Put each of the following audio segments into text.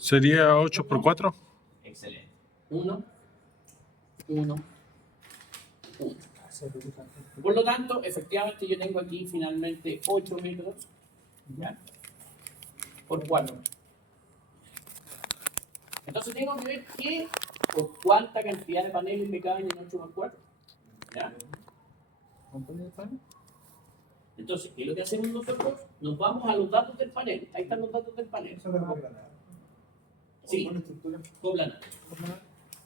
Sería 8 por 4. Excelente. 1, 1, 1. Por lo tanto, efectivamente yo tengo aquí finalmente 8 metros, ¿ya? Por 4. Entonces tengo que ver qué o cuánta cantidad de paneles me caben en 8 por 4. ¿Ya? Entonces, ¿qué es lo que hacemos nosotros? Nos vamos a los datos del panel. Ahí están los datos del panel. Sí, coplanar.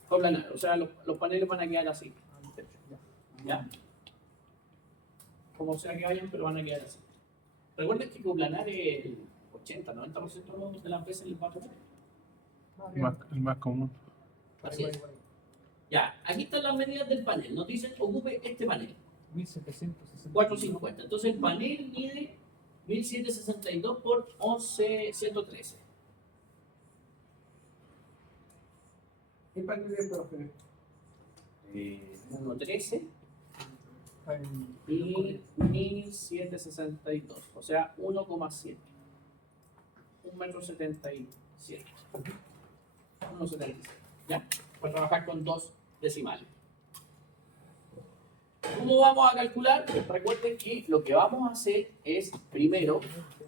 Coplanar. O sea, los paneles van a quedar así. ¿Ya? Como sea que vayan, pero van a quedar así. Recuerden que coplanar es el 80-90% de las veces les va a tocar. El más común. Así es. Ya, aquí están las medidas del panel. Nos dicen, ocupe este panel. 450. Entonces el panel mide 1762 por 11113. ¿Qué panel es, profe? 113 y 1762. O sea, 1,7. 1,77 m. 1,77. ¿Ya? Voy a trabajar con 2 decimales. ¿Cómo vamos a calcular? Recuerden que lo que vamos a hacer es, primero,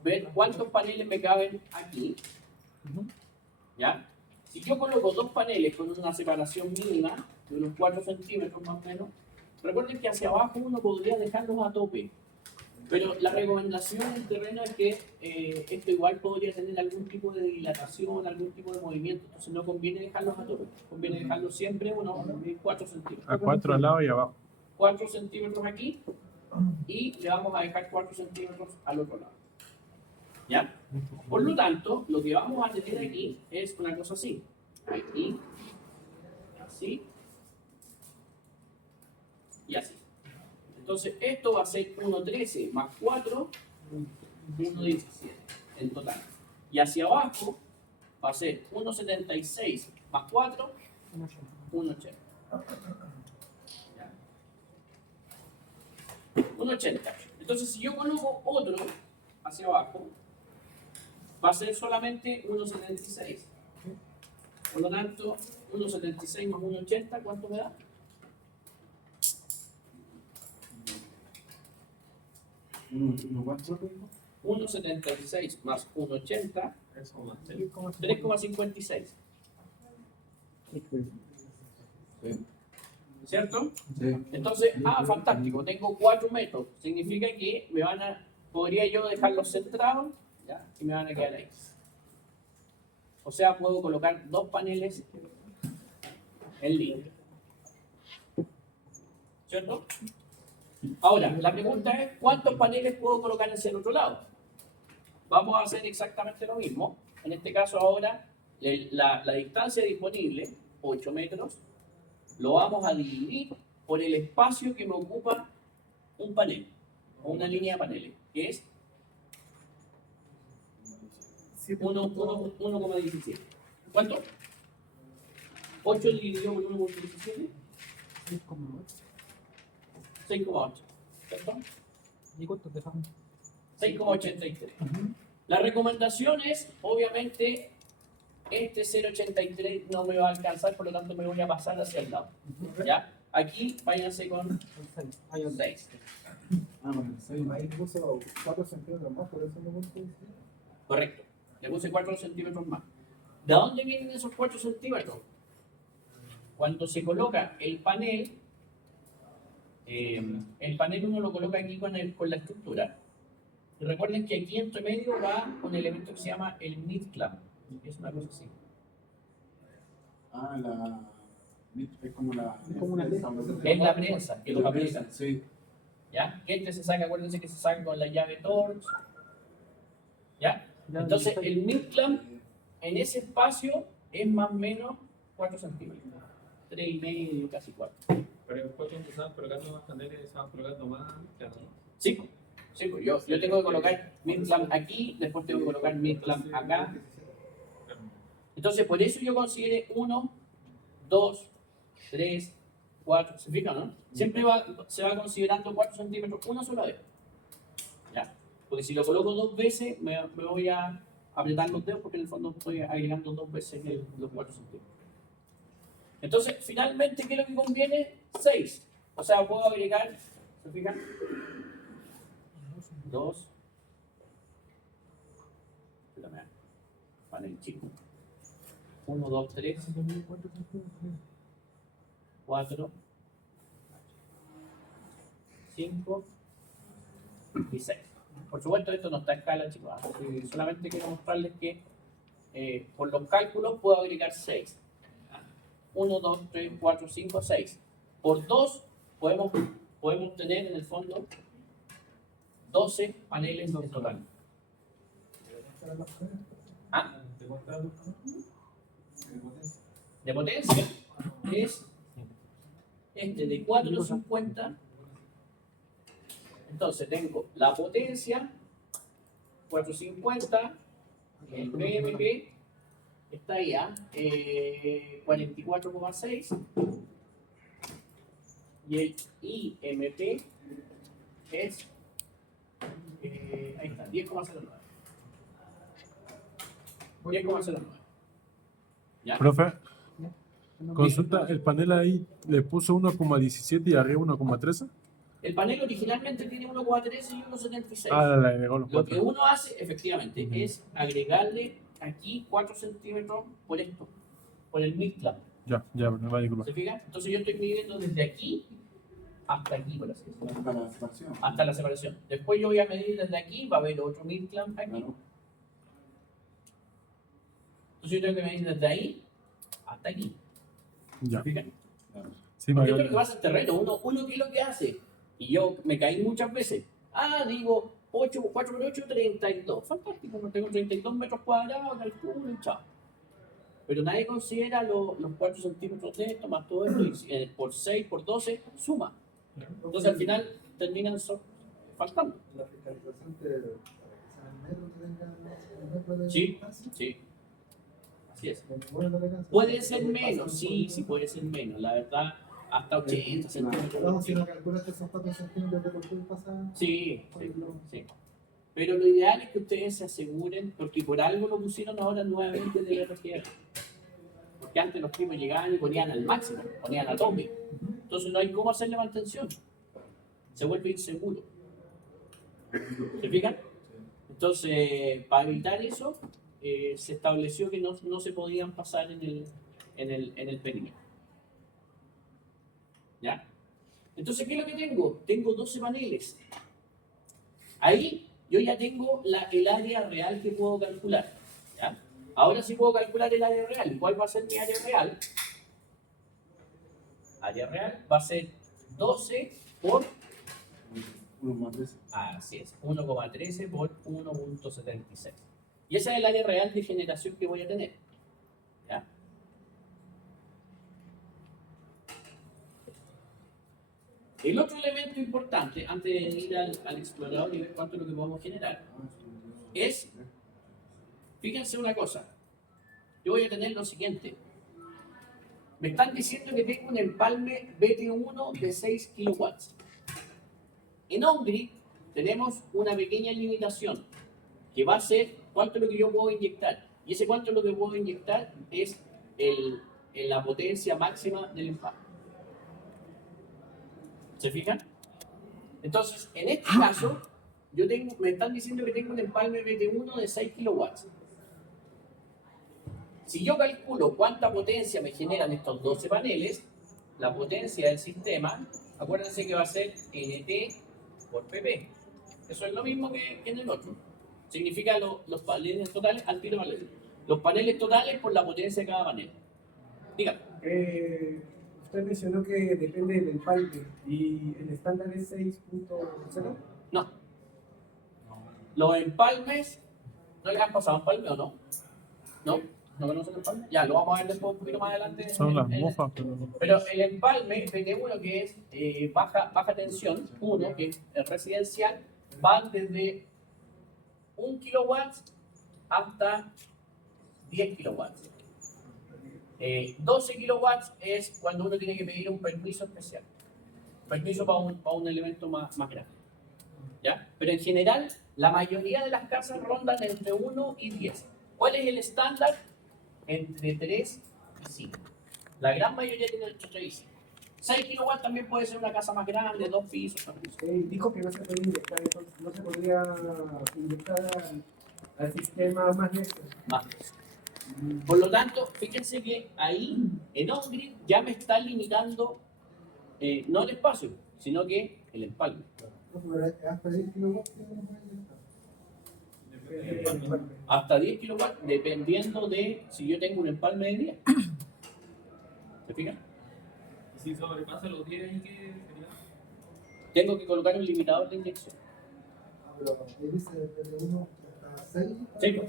ver cuántos paneles me caben aquí. ¿Ya? Si yo coloco 2 paneles con una separación mínima de unos 4 centímetros más o menos, recuerden que hacia abajo uno podría dejarlos a tope. Pero la recomendación en el terreno es que esto igual podría tener algún tipo de dilatación, algún tipo de movimiento. Entonces no conviene dejarlos a tope. Conviene dejarlos siempre unos 4 centímetros. A 4 al lado y abajo. 4 centímetros aquí y le vamos a dejar 4 centímetros al otro lado. ¿Ya? Por lo tanto, lo que vamos a tener aquí es una cosa así. Aquí, así y así. Entonces, esto va a ser 1,13 más 4, 1,17 en total. Y hacia abajo va a ser 1,76 más 4, 1,80. 1,80. Entonces, si yo coloco otro hacia abajo, va a ser solamente 1,76. Por lo tanto, 1,76 más 1,80, ¿cuánto me da? 1,76 más 1,80, 3,56. ¿Cierto? Sí. Entonces, fantástico, tengo 4 metros. Significa que podría yo dejarlos centrados, ¿ya? Y me van a quedar ahí. O sea, puedo colocar 2 paneles en línea. ¿Cierto? Ahora, la pregunta es, ¿cuántos paneles puedo colocar hacia el otro lado? Vamos a hacer exactamente lo mismo. En este caso ahora, la distancia disponible, 8 metros, lo vamos a dividir por el espacio que me ocupa un panel, o una línea de paneles, que es 1,17. ¿Cuánto? 8 dividido por 1,17. 6,8. ¿Cierto? ¿Y cuánto dejamos? 6,83. La recomendación es, obviamente, este 0,83 no me va a alcanzar, por lo tanto me voy a pasar hacia el lado. ¿Ya? Aquí váyanse con 6. Bueno, ahí puso 4 centímetros más, por eso me gusta. Correcto. Le puse 4 centímetros más. ¿De dónde vienen esos 4 centímetros? Cuando se coloca el panel uno lo coloca aquí con la estructura. Y recuerden que aquí entre medio va un elemento que se llama el mid-clamp, que es una cosa así. Es como la... Es la prensa que lo aplica. Sí. ¿Ya? Este se saca, acuérdense que se saca con la llave Torx. ¿Ya? Entonces el mid-clamp en ese espacio es más o menos 4 centímetros. 3,5, casi 4. Pero después cuando estaban colocando más paneles, estaban colocando más, claro, ¿no? Sí, sí, pues yo tengo que colocar mid-clamp aquí, después tengo que colocar mid-clamp acá. Entonces, por eso yo consideré 1, 2, 3, 4. ¿Se fijan, no? Siempre se va considerando 4 centímetros una sola vez. ¿Ya? Porque si lo coloco 2 veces, me voy a apretar los dedos porque en el fondo estoy agregando 2 veces los 4 centímetros. Entonces, finalmente, ¿qué es lo que conviene? 6. O sea, puedo agregar, ¿se fijan? 2. Panel chico. 1, 2, 3, 4, 5 y 6. Por supuesto, esto no está en escala, chicos. Solamente quiero mostrarles que por los cálculos puedo agregar 6. 1, 2, 3, 4, 5, 6. Por 2 podemos tener en el fondo 12 paneles en total. ¿Ah? De potencia es este de 450. Entonces tengo la potencia 450, el BMP está ahí a 44,6 y el IMP es ahí está, 10,09. 10,09. ¿Ya? Profe, consulta, el panel ahí le puso 1,17 y arriba 1,13. El panel originalmente tiene 1,13 y 1,76. Ah, le agregó los Lo que 4. uno hace, efectivamente, es agregarle aquí 4 centímetros por esto, por el mid-clamp. Ya, me va a disculpar. ¿Se fijan? Entonces yo estoy midiendo desde aquí hasta aquí, por así decirlo. Hasta la separación. Hasta la separación. Después yo voy a medir desde aquí, va a haber otro mid-clamp aquí. Claro. Entonces yo tengo que medir desde ahí hasta aquí. Ya. ¿Se fijan? Claro. Sí, Porque esto es lo me que pasa en terreno. Uno ¿qué es lo que hace? Y yo me caí muchas veces. Digo, 4 por 8, 32. Fantástico, no tengo 32 metros cuadrados, calculo y chao. Pero nadie considera los 4 centímetros de esto, más todo esto, y por 6, por 12, suma. Entonces al final terminan faltando. La fiscalización para que sea el metro que tenga el metro de Sí, distancia. sí. Así es. En ninguna tolerancia. Puede ser menos, sí puede ser menos. La verdad, hasta 80 centímetros. No, si no calculaste esos 4 centímetros de por qué pasa. Sí. Pero lo ideal es que ustedes se aseguren, porque por algo lo pusieron ahora nuevamente de RGR. Porque antes los primos llegaban y ponían al máximo, ponían a tope. Entonces no hay cómo hacerle mantención. Se vuelve inseguro. ¿Se fijan? Entonces, para evitar eso, se estableció que no se podían pasar en el perímetro. ¿Ya? Entonces, ¿qué es lo que tengo? Tengo 12 paneles. Ahí yo ya tengo el área real que puedo calcular. ¿Ya? Ahora sí puedo calcular el área real. ¿Y cuál va a ser mi área real? Área real va a ser 12 por... 1,13. Así es, 1,13 por 1,76. Y esa es el área real de generación que voy a tener. ¿Ya? El otro elemento importante, antes de ir al explorador y ver cuánto es lo que podemos generar, es, fíjense una cosa, yo voy a tener lo siguiente. Me están diciendo que tengo un empalme BT1 de 6 kilowatts. En OnGrid tenemos una pequeña limitación, que va a ser cuánto es lo que yo puedo inyectar. Y ese cuánto es lo que puedo inyectar es la potencia máxima del empalme. ¿Se fijan? Entonces, en este caso, me están diciendo que tengo un empalme BT1 de 6 kilowatts. Si yo calculo cuánta potencia me generan estos 12 paneles, la potencia del sistema, acuérdense que va a ser NT por PP. Eso es lo mismo que en el otro. Significa los paneles totales al tiro vale. Los paneles totales por la potencia de cada panel. Dígame. Usted mencionó que depende del empalme y el estándar es 6.0. No. Los empalmes, ¿no les han pasado empalme o no? ¿No? ¿No conocen el empalme? Ya, lo vamos a ver después un poquito más adelante. Son las mofas, pero... Pero el empalme, PT1, que es baja tensión, 1, que es residencial, van desde 1 kilowatt hasta 10 kilowatts. 12 kilowatts es cuando uno tiene que pedir un permiso especial. Permiso para un elemento más grande. ¿Ya? Pero en general, la mayoría de las casas rondan entre 1 y 10. ¿Cuál es el estándar? Entre 3 y 5. La gran mayoría tiene entre 3 y 5. 6 kilowatts también puede ser una casa más grande, 2 pisos. 3 pisos. Dijo que no se podía inyectar, entonces no se podía inyectar al sistema más lejos. Más. Por lo tanto, fíjense que ahí en on-grid ya me está limitando no el espacio, sino que el empalme. Hasta 10 kilowatts Hasta 10 kilowatts, dependiendo de si yo tengo un empalme de 10. ¿Se fijan? Y si sobrepasa los 10, ¿y qué sería? Tengo que colocar un limitador de inyección. pero él dice desde 1 hasta 6. Sí.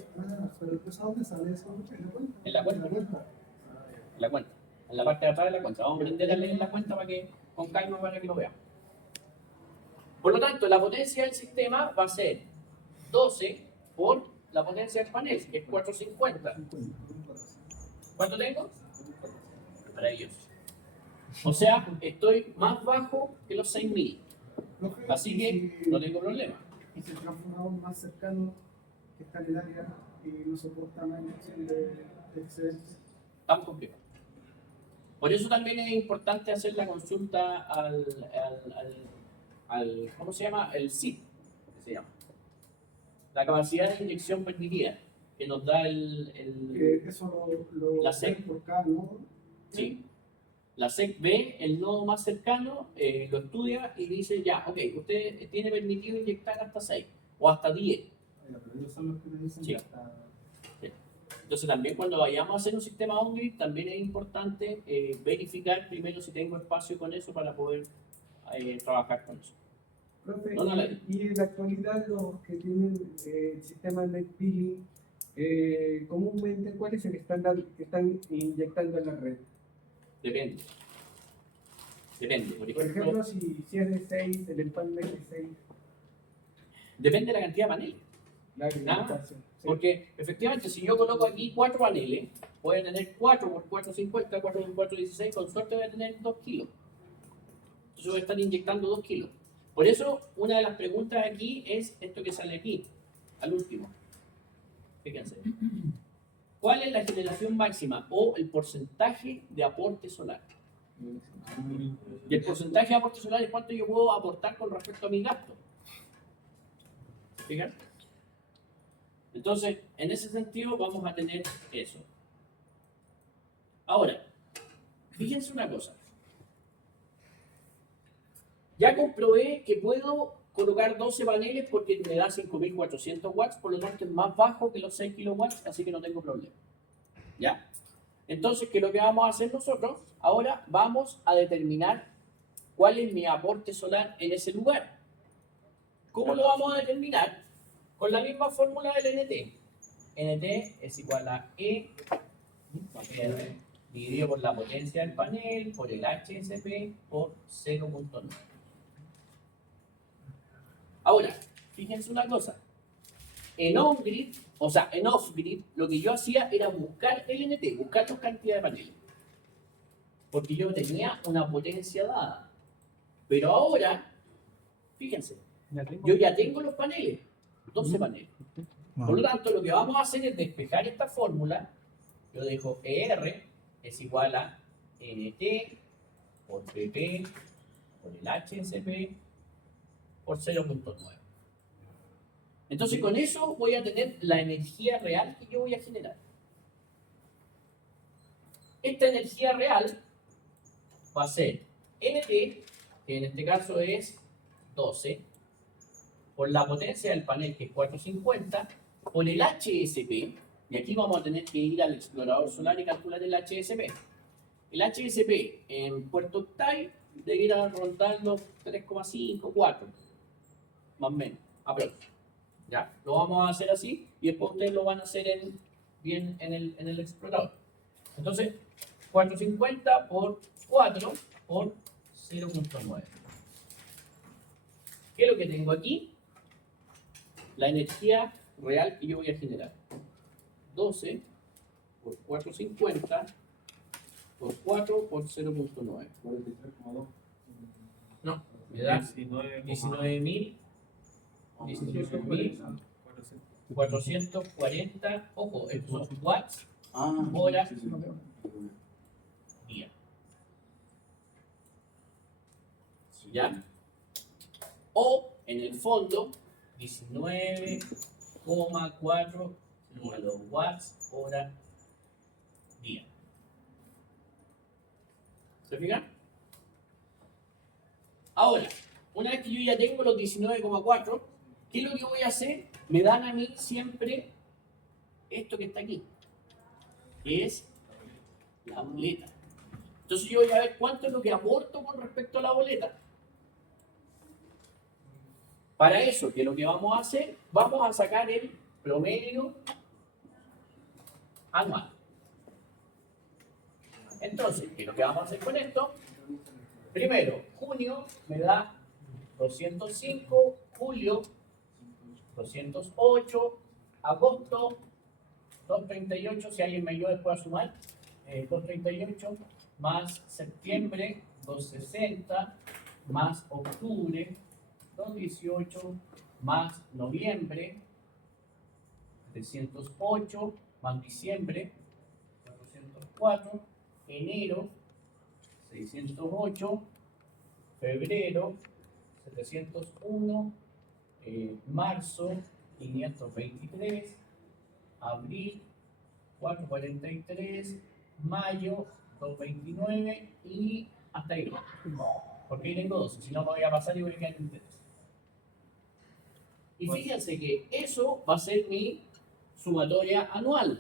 Pero entonces, ¿a dónde sale eso? ¿En la cuenta? En la cuenta. En la cuenta. En la cuenta. En la parte de atrás de la cuenta. Vamos a aprender a leer en la cuenta para que, con calma para que lo veamos. Por lo tanto, la potencia del sistema va a ser 12 por la potencia del panel, que es 450. ¿Cuánto tengo? Maravilloso. O sea, estoy más bajo que los 6000. Así que no tengo problema. Y si el transformador más cercano que está en el área y no soporta la inyección de excelencia. Tan complejo. Por eso también es importante hacer la consulta al ¿cómo se llama? El SIP, que se llama. La capacidad de inyección permitida, que nos da Eso lo la SEC. por cada nodo. Sí. La SEC ve el nodo más cercano, lo estudia y dice, ya, ok, usted tiene permitido inyectar hasta 6 o hasta 10. Pero ellos son los que le dicen Sí. que hasta. Entonces también cuando vayamos a hacer un sistema on-grid, también es importante verificar primero si tengo espacio con eso para poder trabajar con eso. Profe, No, no, y en la actualidad los que tienen el sistema net billing, comúnmente, ¿cuál es el estándar que están inyectando en la red? Depende. Depende. Por Por ejemplo, ejemplo, si es de 6, el empalme es de 6, depende de la cantidad de paneles. la alimentación. Sí. Porque efectivamente, si yo coloco aquí 4 paneles, voy a tener 4 por 450, 4 por 416, con suerte voy a tener 2 kilos. Entonces voy a estar inyectando 2 kilos. Por eso, una de las preguntas aquí es esto que sale aquí, al último. Fíjense. ¿Cuál es la generación máxima o el porcentaje de aporte solar? Y el porcentaje de aporte solar es cuánto yo puedo aportar con respecto a mi gasto. ¿Fijan? Entonces, en ese sentido vamos a tener eso. Ahora, fíjense una cosa. Ya comprobé que puedo colocar 12 paneles porque me da 5400 watts, por lo tanto es más bajo que los 6 kilowatts, así que no tengo problema. ¿Ya? Entonces, ¿qué es lo que vamos a hacer nosotros? Ahora vamos a determinar cuál es mi aporte solar en ese lugar. ¿Cómo lo vamos a determinar? Con la misma fórmula del NT. NT es igual a E R dividido por la potencia del panel, por el HSP, por 0.9. Ahora, fíjense una cosa. En on-grid, o sea, en off-grid, lo que yo hacía era buscar el NT, buscar la cantidad de paneles. Porque yo tenía una potencia dada. Pero ahora, fíjense, yo ya tengo los paneles, 12 paneles. Por lo tanto, lo que vamos a hacer es despejar esta fórmula. Yo dejo ER es igual a NT por PP por el HSP por 0.9. Entonces, con eso voy a tener la energía real que yo voy a generar. Esta energía real va a ser NT, que en este caso es 12, por la potencia del panel, que es 450, por el HSP, y aquí vamos a tener que ir al explorador solar y calcular el HSP. El HSP en Puerto Octay debe ir a rondar los 3,5, 4, más o menos, aproximadamente. ¿Ya? Lo vamos a hacer así y después ustedes lo van a hacer bien en el explorador. Entonces, 450 por 4 por 0.9. ¿Qué es lo que tengo aquí? La energía real que yo voy a generar. 12 por 450 por 4 por 0.9. 43,2. No, me da 19,2. 19.000 18.440, ojo, estos son watts, Ah, horas, sí, sí, no veo. día. ¿Ya? O, en el fondo, 19,4 kilowatts hora día. ¿Se fijan? Ahora, una vez que yo ya tengo los 19,4, ¿qué es lo que voy a hacer? Me dan a mí siempre esto que está aquí, que es la boleta. Entonces yo voy a ver cuánto es lo que aporto con respecto a la boleta. Para eso, ¿qué es lo que vamos a hacer? Vamos a sacar el promedio anual. Entonces, ¿qué es lo que vamos a hacer con esto? Primero, junio me da 205, julio 208, agosto 238, si alguien me ayuda después a sumar, 238, más septiembre 260, más octubre 218, más noviembre 308, más diciembre 404, enero 608, febrero 701, marzo 523, abril 443, mayo 229 y hasta ahí. Porque ahí tengo 12, si no me voy a pasar y voy a quedar en 3. Y fíjense que eso va a ser mi sumatoria anual.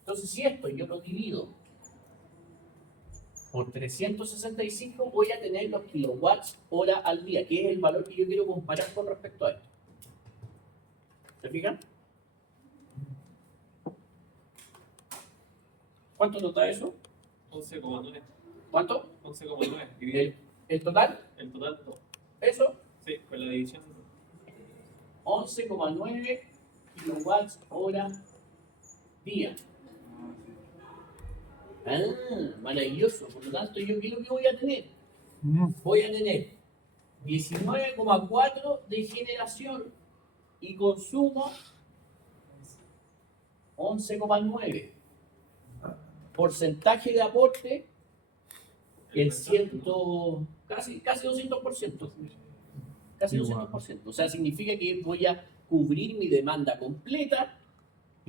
Entonces, si esto yo lo divido por 365, voy a tener los kilowatts hora al día, que es el valor que yo quiero comparar con respecto a esto. ¿Se fijan? ¿Cuánto nos da eso? 11,9. ¿Cuánto? 11,9. ¿El total? El total, no. Eso, Sí, con la división. 11,9 kilowatts hora día. Ah, maravilloso. Por lo tanto, ¿yo qué es lo que voy a tener? Voy a tener 19,4 de generación y consumo 11,9. Porcentaje de aporte el casi 200%. Casi 200%. O sea, significa que voy a cubrir mi demanda completa.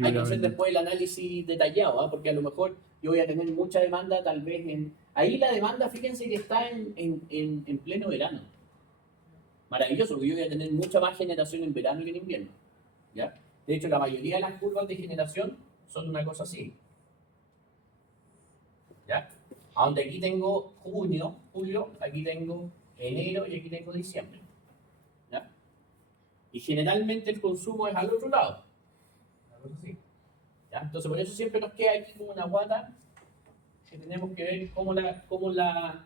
Hay que hacer después el análisis detallado, ¿ah? Porque a lo mejor yo voy a tener mucha demanda tal vez en... Ahí la demanda, fíjense que está en pleno verano. Maravilloso, porque yo voy a tener mucha más generación en verano que en invierno. ¿Ya? De hecho, la mayoría de las curvas de generación son una cosa así. ¿Ya? A donde aquí tengo junio, julio, aquí tengo enero y aquí tengo diciembre. ¿Ya? Y generalmente el consumo es al otro lado. Una cosa así. ¿Ya? Entonces por eso siempre nos queda aquí como una guata que tenemos que ver cómo la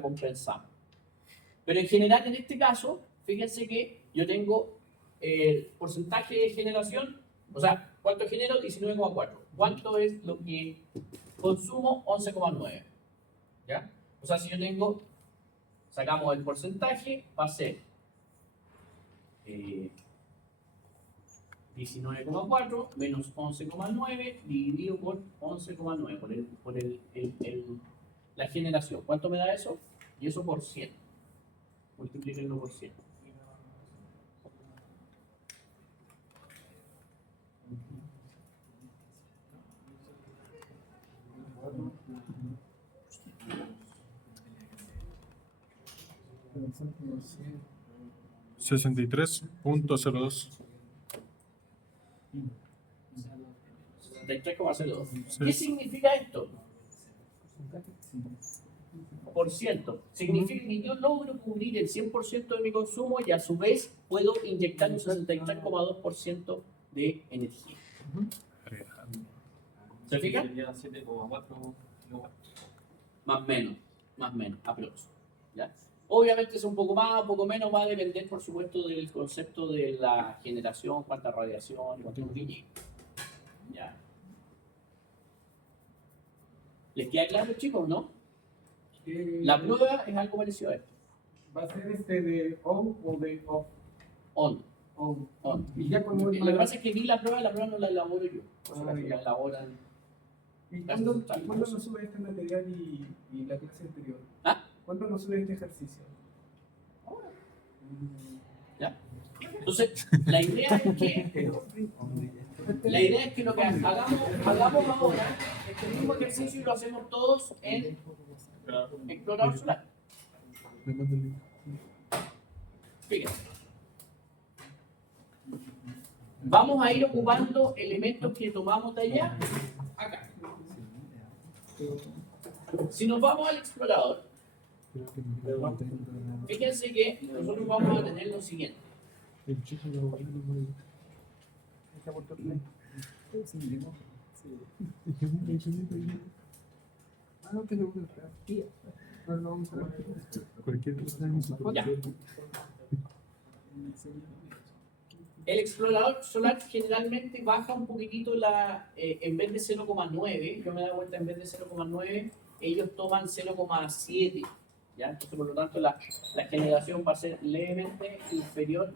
compensamos. Pero en general en este caso, fíjense que yo tengo el porcentaje de generación, o sea, ¿cuánto genero? 19,4. ¿Cuánto es lo que consumo? 11,9. ¿Ya? O sea, si yo tengo, sacamos el porcentaje, va a ser 19,4 menos 11,9 dividido por 11,9, por la generación. ¿Cuánto me da eso? Y eso por 100. Multiplíquenlo por 100. Pero son como 100. 63.02. 63,02. Sí. ¿Qué significa esto? Por ciento. Significa que yo logro cubrir el 100% de mi consumo y a su vez puedo inyectar un 63,2% de energía. ¿Se fija? Sería 7,4 kilowatts. Más o menos, aprox. ¿Ya? Obviamente es un poco más, un poco menos, va a depender por supuesto del concepto de la generación, cuánta radiación, cuánto brillo. ¿Ya? ¿Les queda claro, chicos, no? La prueba es algo parecido a esto. va a ser de on o de off. On. On. Y ya cuando Lo que pasa es que aquí la prueba no la elaboro yo. O sea, Ah, la ya. elaboran. ¿Y cuándo nos sube este material y la clase anterior? ¿Ah? ¿Cuándo nos sube este ejercicio? ¿Ya? Entonces, la idea es que lo que hagamos ahora, este mismo ejercicio lo hacemos todos en Explorador Solar. Le mando el link. Fíjense. Vamos a ir ocupando elementos que tomamos de allá, acá. Si nos vamos al explorador, Creo que me fíjense que nosotros vamos a tener lo siguiente. el chico lo va a ver, cualquier cosa en su Ya. El explorador solar generalmente baja un poquitito en vez de 0,9, yo me he dado cuenta, en vez de 0,9, ellos toman 0,7. ¿Ya? Entonces, por lo tanto, la generación va a ser levemente inferior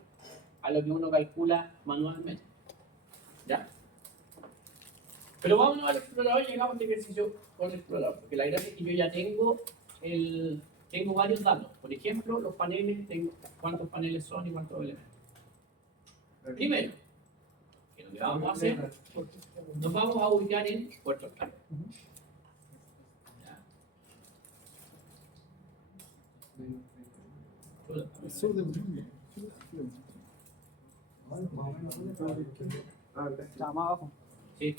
a lo que uno calcula manualmente. ¿Ya? Pero vámonos al explorador y llegamos a este ejercicio con el explorador, porque la gracia es que yo ya tengo varios datos. Por ejemplo, los paneles, tengo cuántos paneles son y cuántos elementos. Primero, que lo que vamos a hacer, nos vamos a ubicar en Puerto Rico. ¿Ya? El sur del mundo. Está más abajo. Sí.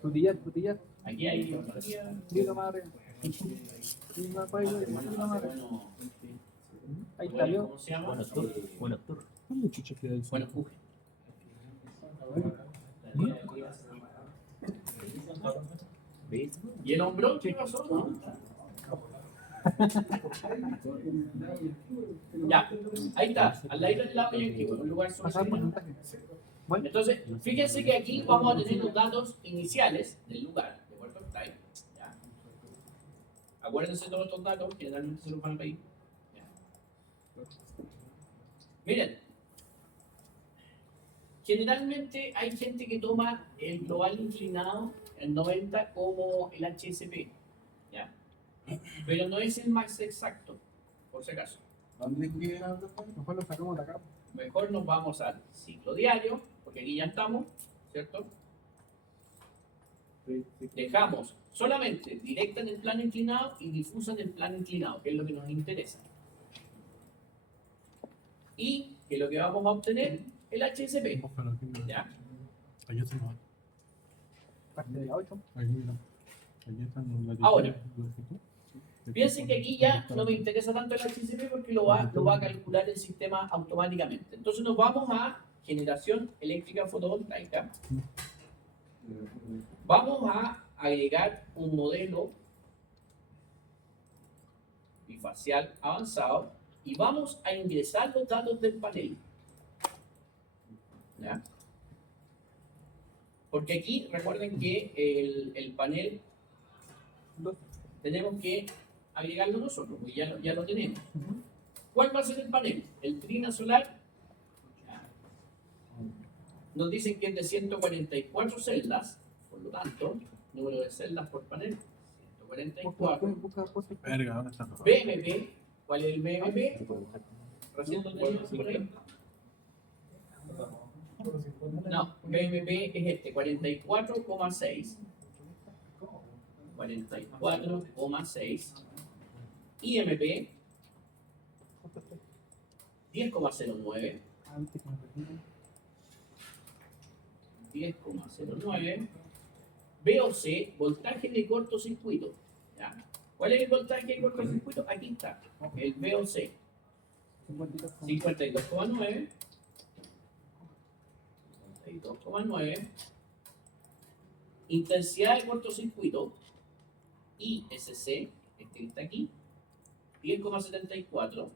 Frutillas. Aquí hay Dilo más arriba. Dilo más arriba. Dilo más arriba. Ahí está, yo. ¿Cómo se llama? ¿Cuándo chucha queda eso? Bueno, Uge. ¿Y el hombrón qué pasó? No. Ya, ahí está, al lado del lado y un lugar Pasar por sobre. el Bueno, entonces, fíjense que aquí vamos a tener los datos iniciales del lugar de Puerto Rico. ¿Ya? Acuérdense todos estos datos, generalmente se los van a pedir. ¿Ya? Miren, generalmente hay gente que toma el global inclinado, el 90, como el HSP. ¿Ya? Pero no es el max exacto, por si acaso. Mejor lo sacamos de acá. Mejor nos vamos al ciclo diario, porque aquí ya estamos, ¿cierto? Dejamos solamente directa en el plano inclinado y difusa en el plano inclinado, que es lo que nos interesa. Y que lo que vamos a obtener el HSP. Ojalá que no. ¿Ya? Ahí está, no. Parte de la 8. Ahí mira. Ahí están los latitud, Ahora. longitud. Piensen que aquí ya no me interesa tanto el HSP porque lo va a calcular el sistema automáticamente. Entonces nos vamos a generación eléctrica fotovoltaica. Vamos a agregar un modelo bifacial avanzado y vamos a ingresar los datos del panel. ¿Ya? Porque aquí recuerden que el panel tenemos que agregarlo nosotros, porque ya lo tenemos. ¿Cuál va a ser el panel? El Trina Solar. Ya. Nos dicen que es de 144 celdas, por lo tanto, número de celdas por panel, 144. Verga, ¿dónde está? BMP, ¿cuál es el BMP? Recién lo teníamos por ahí. No, BMP es este, 44,6. 44,6. IMP 10,09. 10,09. VOC, voltaje de cortocircuito. ¿Ya? ¿Cuál es el voltaje de cortocircuito? Aquí está, el VOC. 52,9. 52,9. Intensidad de cortocircuito, ISC, este que está aquí, 10,74.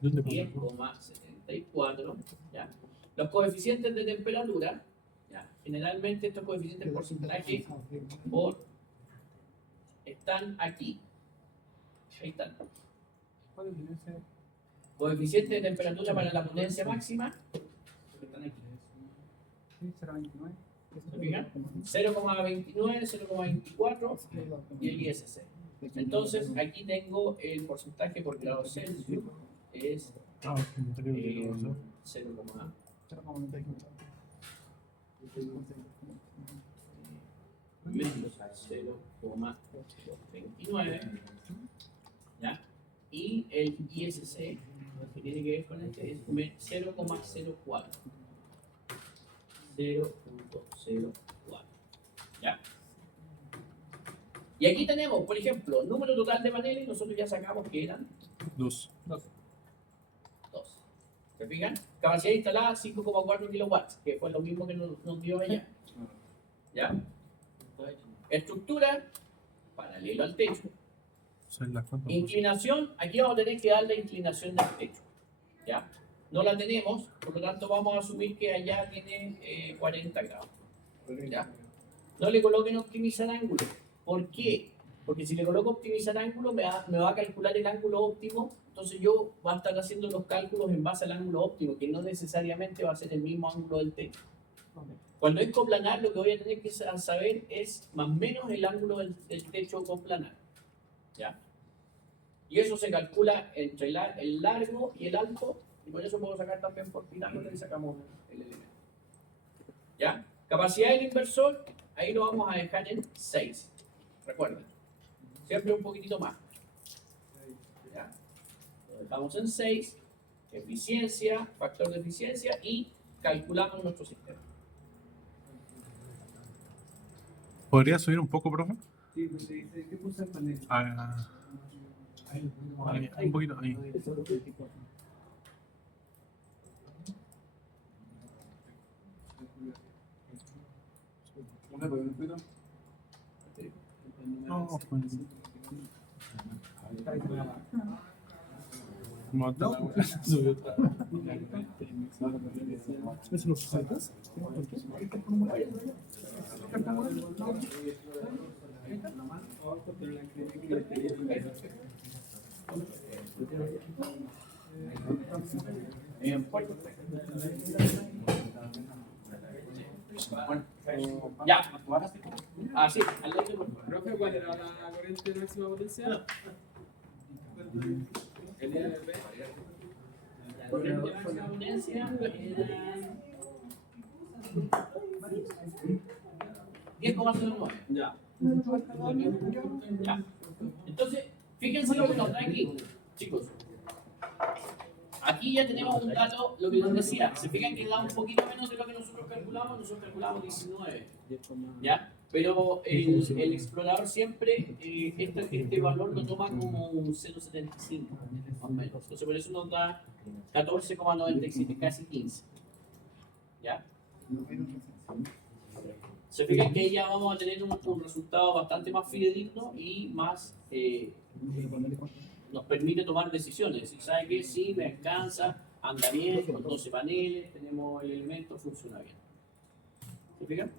¿Dónde pongo? 10,74. ¿Ya? Los coeficientes de temperatura, ¿ya? Generalmente estos coeficientes porcentaje por están aquí. Ahí están. ¿Cuál es ese? Coeficiente de temperatura para la potencia máxima. Están aquí. Sí, será 29. ¿Se fijan? 0,29, 0,24 y el ISC. Entonces, aquí tengo el porcentaje por grado Celsius. Es Ah, increíble. 0,29. ¿Ya? Y el ISC, que tiene que ver con este, es 0,04. 0,04. ¿Ya? Y aquí tenemos, por ejemplo, número total de paneles, nosotros ya sacamos que eran 2. 2. ¿Se fijan? Capacidad instalada 5,4 kilowatts, que fue lo mismo que nos dio allá. ¿Ya? Estructura, paralelo al techo. Inclinación, aquí vamos a tener que dar la inclinación del techo. ¿Ya? No la tenemos, por lo tanto vamos a asumir que allá tiene 40 grados. ¿Ya? No le coloquen optimizar ángulo. ¿Por qué? Porque si le coloco optimizar ángulo me va a calcular el ángulo óptimo, entonces yo voy a estar haciendo los cálculos en base al ángulo óptimo, que no necesariamente va a ser el mismo ángulo del techo. Cuando es coplanar, lo que voy a tener que saber es más o menos el ángulo del techo coplanar. ¿Ya? Y eso se calcula entre el largo y el alto, y por eso puedo sacar también por pirámide y sacamos el elemento. ¿Ya? Capacidad del inversor, ahí lo vamos a dejar en 6. Recuerden, siempre un poquitito más. ¿Ya? Lo dejamos en 6, eficiencia, factor de eficiencia y calculamos nuestro sistema. ¿Podría subir un poco, profe? Sí, pues dice, ¿qué puso el panel? Ah, ahí, un poquito ahí. No, pues. ¿Eso lo sacas? Ya. Ah, sí, al lado de Profe, ¿cuál era la corriente máxima potencial? El IMP. la corriente máxima potencia eran 10,09. Ya. Ya. Entonces, fíjense lo que nos trae aquí, chicos. Aquí ya tenemos un dato, lo que les decía. Se fijan que da un poquito menos de lo que nosotros calculamos 19. ¿Ya? Pero el explorador siempre este valor lo toma como un 0,75, más o menos. Entonces por eso nos da 14,97, casi 15. ¿Ya? Se fijan que ahí ya vamos a tener un resultado bastante más fidedigno y más nos permite tomar decisiones. Si sabe que sí, me alcanza, anda bien, con 12 paneles, tenemos el elemento, funciona bien. ¿Se fijan?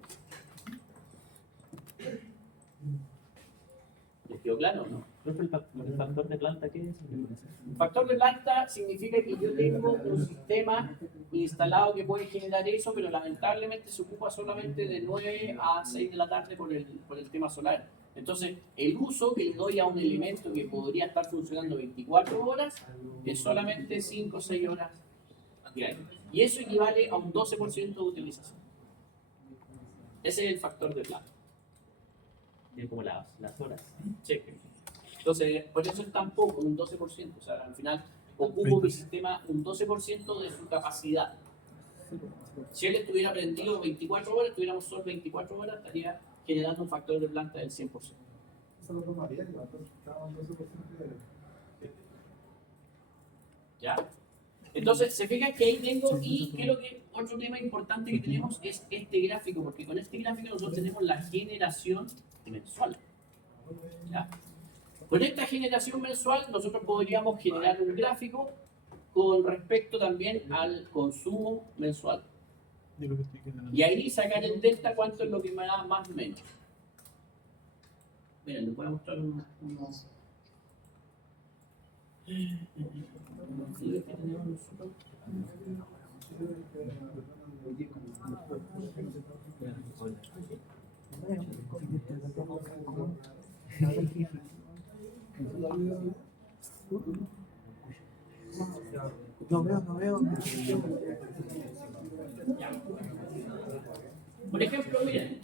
¿Les quedó claro o no? ¿El factor de planta qué es? Factor de planta significa que yo tengo un sistema instalado que puede generar eso, pero lamentablemente se ocupa solamente de 9 a 6 de la tarde por el tema solar. Entonces, el uso que le doy a un elemento que podría estar funcionando 24 horas es solamente 5 o 6 horas diarias. Y eso equivale a un 12% de utilización. Ese es el factor de planta. Bien, como las horas. Sí. Entonces, por eso es tan poco, un 12%. O sea, al final ocupo mi sistema un 12% de su capacidad. Si él estuviera prendido 24 horas, tuviéramos solo 24 horas, estaría generando un factor de planta del 100%. Eso lo tomaría, el dato estaba en 12% de... ¿Ya? Entonces, se fijan que ahí tengo, y creo que otro tema importante que tenemos es este gráfico, porque con este gráfico nosotros tenemos la generación mensual. ¿Ya? Con esta generación mensual nosotros podríamos generar un gráfico con respecto también al consumo mensual. Y ahí sacar el delta cuánto es lo que me da más o menos. Mira, les voy a mostrar unos que tenemos nosotros. No veo. Por ejemplo, miren,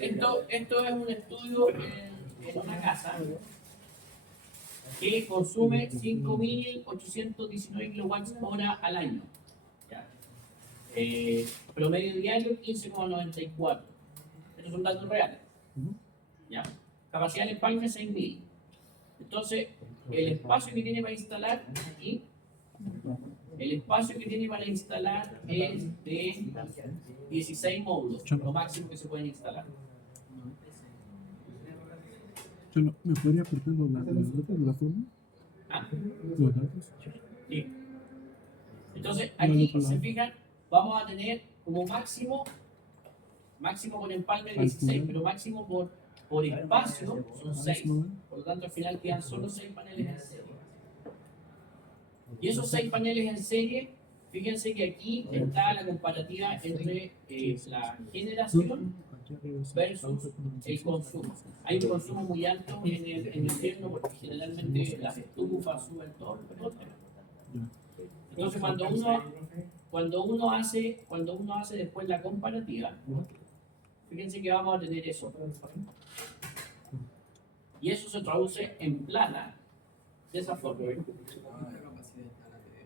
esto es un estudio en una casa que consume 5.819 kWh al año. ¿Ya? Promedio diario 15,94. Estos son datos reales. ¿Ya? Capacidad del parque 6.000. Entonces, el espacio que tiene para instalar aquí, el espacio que tiene para instalar es de 16 módulos, lo máximo que se pueden instalar. Cholo, ¿me podría aportar los datos de la forma? ¿Ah? Los datos. Sí. Entonces, aquí se fijan, vamos a tener como máximo por empalme de 16, pero máximo por espacio son 6. Por lo tanto, al final quedan solo 6 paneles en serie. Y esos 6 paneles en serie, fíjense que aquí está la comparativa entre la generación versus el consumo. Hay un consumo muy alto en el invierno porque generalmente las estufas suben todo el tema. Entonces cuando uno hace después la comparativa, fíjense que vamos a tener eso. Y eso se traduce en plata de esa forma.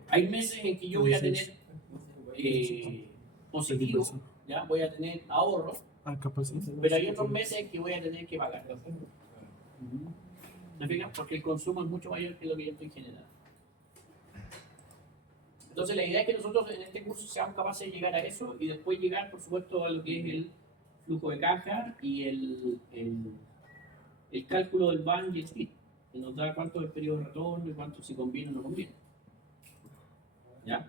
Hay meses en que yo voy a tener positivo, ¿ya? Voy a tener ahorro, pero hay otros meses que voy a tener que pagar. ¿Me fijas? Porque el consumo es mucho mayor que lo que yo estoy generando. Entonces la idea es que nosotros en este curso seamos capaces de llegar a eso y después llegar, por supuesto, a lo que es el flujo de caja y el cálculo del ban y el speed, que nos da cuánto es el periodo de retorno y cuánto si conviene o no conviene. ¿Ya?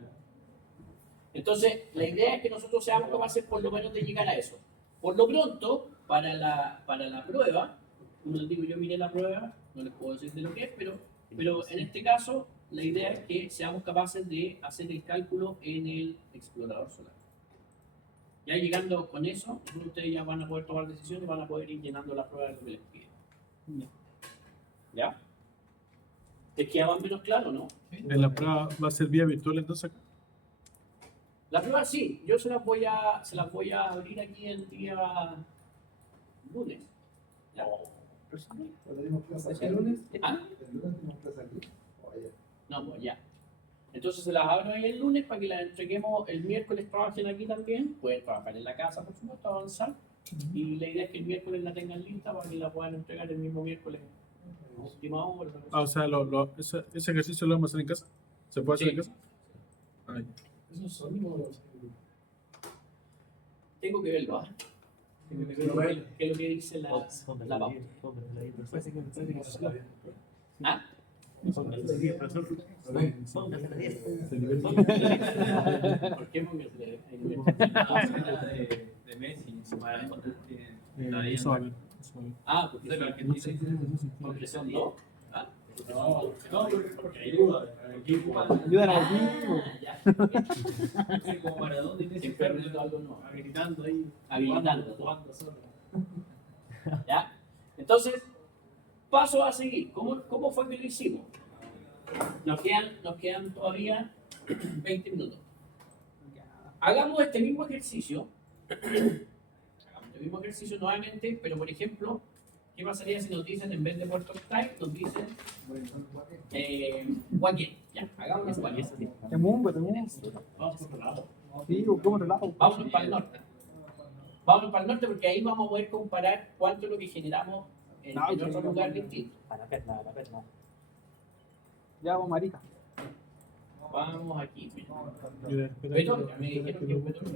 Entonces, la idea es que nosotros seamos capaces por lo menos de llegar a eso. Por lo pronto, para la prueba, como les digo, yo miré la prueba, no les puedo decir de lo que es, pero en este caso, la idea es que seamos capaces de hacer el cálculo en el explorador solar. Ya llegando con eso, ustedes ya van a poder tomar decisiones y van a poder ir llenando la prueba de lo que les pide. ¿Ya? ¿Te queda más o menos claro, no? ¿En la prueba va a ser vía virtual entonces? La prueba sí, yo se las voy a abrir aquí el día lunes. ¿Ya? ¿El lunes? ¿Ah? ¿El lunes tenemos clase aquí? No, pues ya. Entonces se las abro ahí el lunes para que las entreguemos el miércoles, trabajen aquí también. Pueden trabajar en la casa, por supuesto, avanzar. Y la idea es que el miércoles la tengan lista para que la puedan entregar el mismo miércoles. Última hora. O sea, ese ejercicio lo vamos a hacer en casa. ¿Se puede hacer en casa? Ay. Tengo que verlo, ¿ah? Tengo que verlo, qué es lo que dice la pauta. ¿Ah? ¿Por qué? Porque de Messi, para Eso va a ver. porque son dos. ¿Ah? No, porque ayuda. Ayudan al equipo. Como para dónde Siempre aprendo algo nuevo. habilitando ahí. Habilitando. Jugando solo. ¿Ya? Entonces, paso a seguir. ¿Cómo fue que lo hicimos? Nos quedan todavía 20 minutos. Hagamos este mismo ejercicio. Nuevamente, pero por ejemplo, ¿qué pasaría si nos dicen en vez de Puerto Octay, nos dicen Guaquén? Ya, hagamos Guaquén. Te mundo. Vamos por otro lado. Sí, ¿cómo relajo? Vámonos para el norte. Vámonos para el norte porque ahí vamos a poder comparar cuánto es lo que generamos en otro lugar distinto. A la perna. Ya, vos, marica. Vamos aquí. Mira. Mira, Petorca, me dijeron que Petorca.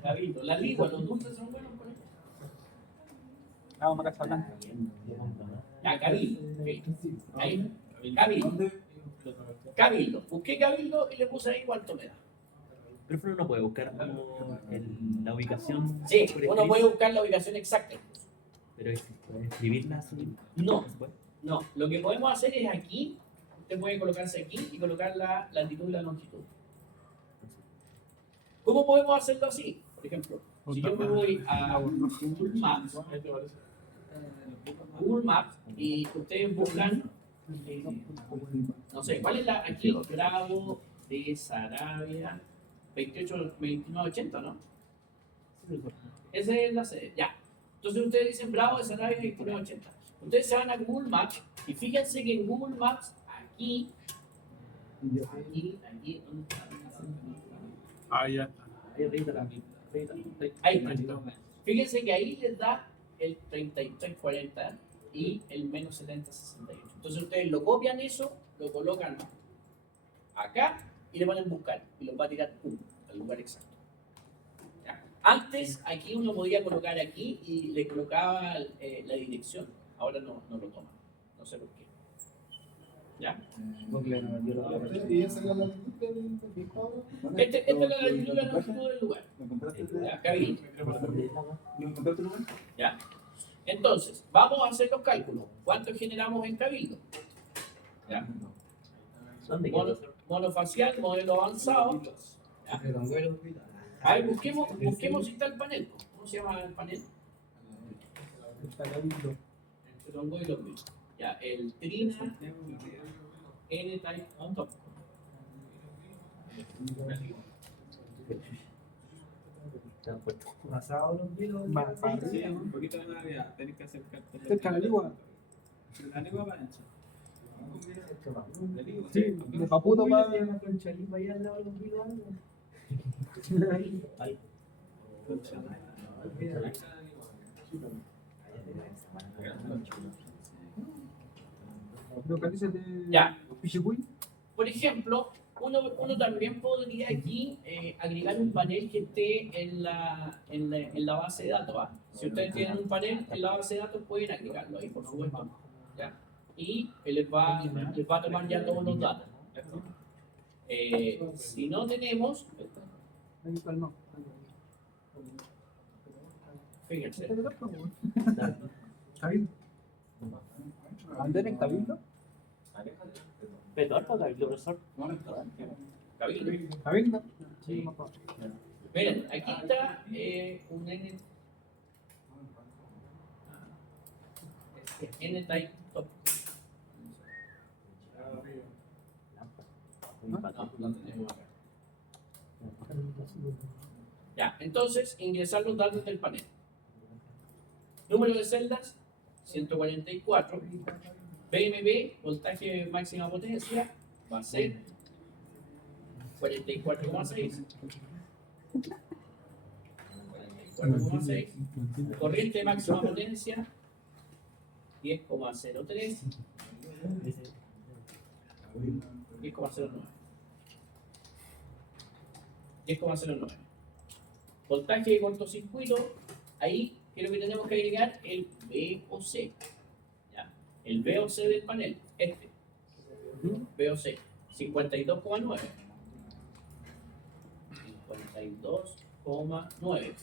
Cabildo. Las liguas, los dulces son buenos con esto. Ah, vamos a Casa Blanca. Ya, Cabildo. Okay. Ahí. Cabildo. Busqué Cabildo y le puse ahí cuánto me da. Pero uno no puede buscar como la ubicación. Sí, por uno escrito. puede buscar la ubicación exacta. Pero escribirla así. No, no. Lo que podemos hacer es aquí, usted puede colocarse aquí y colocar la latitud y la longitud. ¿Cómo podemos hacerlo así? Por ejemplo, si yo me voy a Google Maps y ustedes buscan, no sé, ¿cuál es aquí? Bravo de Sarabia 2980, ¿no? Esa es la sede, ya. Entonces ustedes dicen Bravo de Sarabia 2980. Ustedes se van a Google Maps y fíjense que en Google Maps, aquí, ¿dónde está? Ahí ya está. Ahí está. Fíjense que ahí les da el 3340 y el menos 7068. Entonces ustedes lo copian eso, lo colocan acá y le ponen buscar y los va a tirar al lugar exacto. ¿Ya? Antes aquí uno podía colocar aquí y le colocaba la dirección. Ahora no lo toma. No sé por qué. ¿Ya? ¿Y esa es la latitud del cuadro? Esta es la latitud y la longitud del lugar. ¿Ya? Acá viene. ¿Ya? Entonces, vamos a hacer los cálculos. ¿Cuánto generamos en Cabildo? ¿Ya? Monofacial, modelo avanzado. ¿Ya? A ver, busquemos si está el panel. ¿Cómo se llama el panel? El tronco y los mismos. Ya, el Trina N-Type on top. Pasado los videos. Sí, un poquito de Navidad, tenés que acercarte. Cerca de la ligua. La lengua para ancha. Sí, de Papudo para. Localízate. Ya. Pichicuy. Por ejemplo, uno también podría aquí agregar un panel que esté en la base de datos. ¿Ah? Si ustedes tienen un panel en la base de datos, pueden agregarlo ahí, por supuesto. ¿Ya? Y les va a tomar ya todos los datos. Si no tenemos, Ahí calma. fíjense, Cabildo. ¿Ander en Cabildo? Petor para el profesor. Cabildo. Cabildo. Sí. Miren, aquí está un N-Type top. No tenemos acá. Ya, entonces ingresar los datos del panel. Número de celdas, 144. PMB, voltaje máxima potencia, va a ser 44,6. 44,6. Corriente máxima potencia, 10,03. 10,09. 10,09. Voltaje de cortocircuito, ahí creo que tenemos que agregar el VOC. ¿Ya? El VOC del panel, este. VOC, 52,9. 52,9.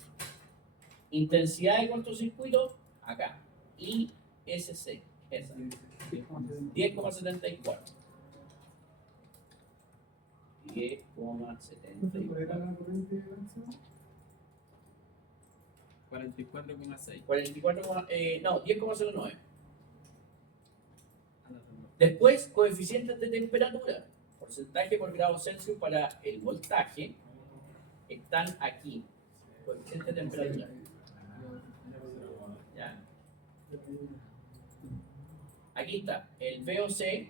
Intensidad de cortocircuito, acá. ISC, esa. 10,74. ¿Cuál era la corriente máxima? 44,6. 44, no, 10,09. Después, coeficientes de temperatura, porcentaje por grado Celsius para el voltaje, están aquí. Coeficiente de temperatura. ¿Ya? Aquí está el VOC,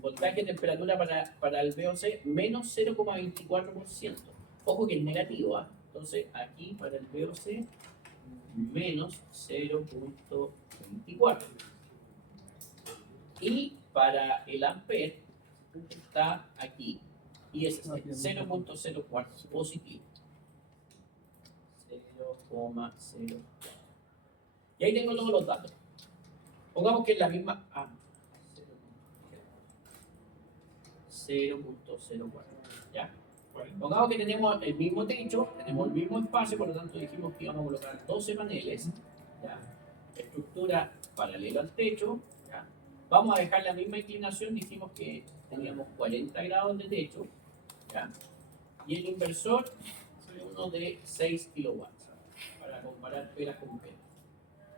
voltaje de temperatura para el VOC, menos 0,24%. Ojo que es negativo, ¿ah? Entonces, aquí para el VOC, menos 0,24. Y para el ampere, está aquí. Y es 0,04 positivo. 0,04. Y ahí tengo todos los datos. Pongamos que es la misma. 0,04. ¿Ya? Pongamos que tenemos el mismo techo, tenemos el mismo espacio, por lo tanto dijimos que íbamos a colocar 12 paneles. ¿Ya? estructura paralela al techo. ¿Ya? Vamos a dejar la misma inclinación, dijimos que teníamos 40 grados de techo. ¿Ya? Y el inversor fue uno de 6 kilowatts, para comparar peras con peras.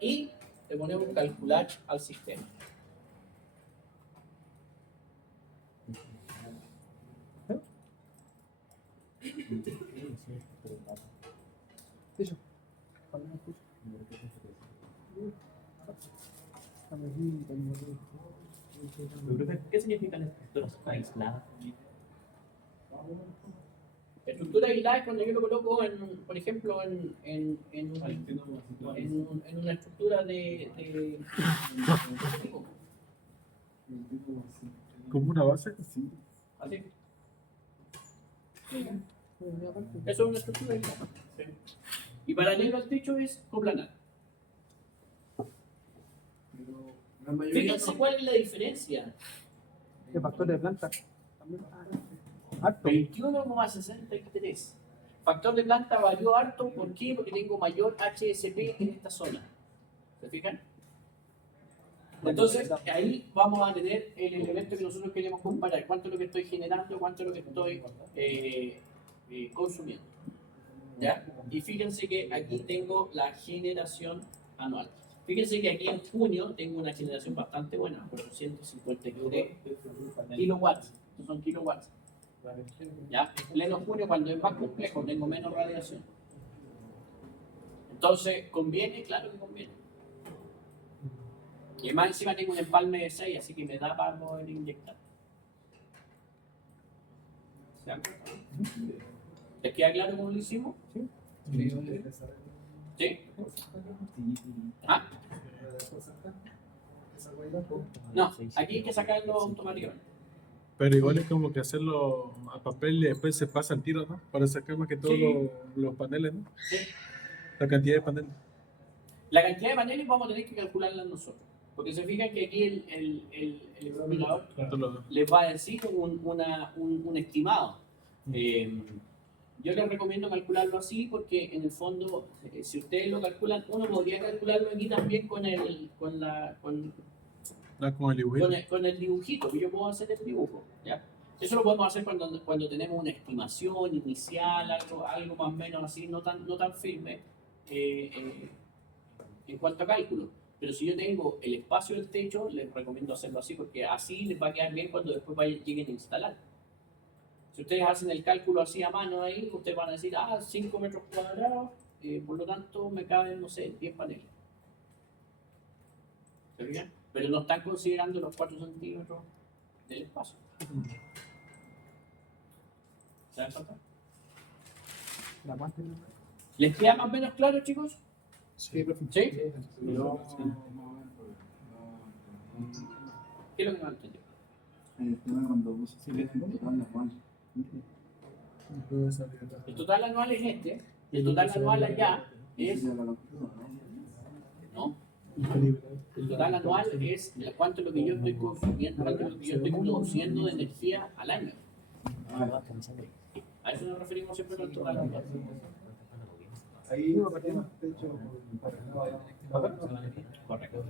Y le ponemos calcular al sistema. Eso. ¿Qué significan estructuras aisladas? Estructura aislada es cuando yo lo coloco, por ejemplo, en una estructura de Como una base. así. Eso es una estructura aislada. Sí. Y paralelo al techo es coplanar. Pero la mayoría Fíjense cuál es la diferencia. ¿Qué factor de planta? Harto. 21,63. Factor de planta varió harto. ¿Por qué? Porque tengo mayor HSP en esta zona. ¿Se fijan? Entonces, ahí vamos a tener el elemento que nosotros queremos comparar. ¿Cuánto es lo que estoy generando? ¿Cuánto es lo que estoy consumiendo? ¿Ya? Y fíjense que aquí tengo la generación anual. Fíjense que aquí en junio tengo una generación bastante buena, 453 kilowatts. Estos son kilowatts. ¿Ya? En pleno junio, cuando es más complejo, tengo menos radiación. Entonces, ¿conviene? Claro que conviene. Y más encima tengo un empalme de 6, así que me da para poder inyectar. ¿Se dan cuenta? ¿Les queda claro cómo lo hicimos? ¿Sí? ¿Ah? No, aquí hay que sacarlo automáticamente. Pero igual es como que hacerlo a papel y después se pasa el tiro, ¿no? Para sacar más que todos Sí. los paneles, ¿no? Sí. La cantidad de paneles. La cantidad de paneles vamos a tener que calcularla nosotros. Porque se fijan que aquí el examinador ¿Cuánto lo- les va a decir un estimado. Yo les recomiendo calcularlo así porque en el fondo, si ustedes lo calculan, uno podría calcularlo aquí también con el con el dibujito. con el dibujito, que yo puedo hacer el dibujo. ¿Ya? Eso lo podemos hacer cuando tenemos una estimación inicial, algo más o menos así, no tan firme en cuanto a cálculo. Pero si yo tengo el espacio del techo, les recomiendo hacerlo así porque así les va a quedar bien cuando después lleguen a instalar. Si ustedes hacen el cálculo así a mano ahí, ustedes van a decir, 5 metros cuadrados, por lo tanto me caben, no sé, 10 paneles. ¿Se fijan? Pero no están considerando los 4 centímetros del espacio. ¿Se dan cuenta? La parte de ¿Les queda más o menos claro, chicos? Sí. ¿Sí? ¿Qué es lo que no entendí? El total anual es este. El total anual allá es... No. El total anual es cuánto es lo que yo estoy consumiendo, cuánto es lo que yo estoy produciendo de energía al año. A eso nos referimos siempre con el total anual. ahí techo. Correcto.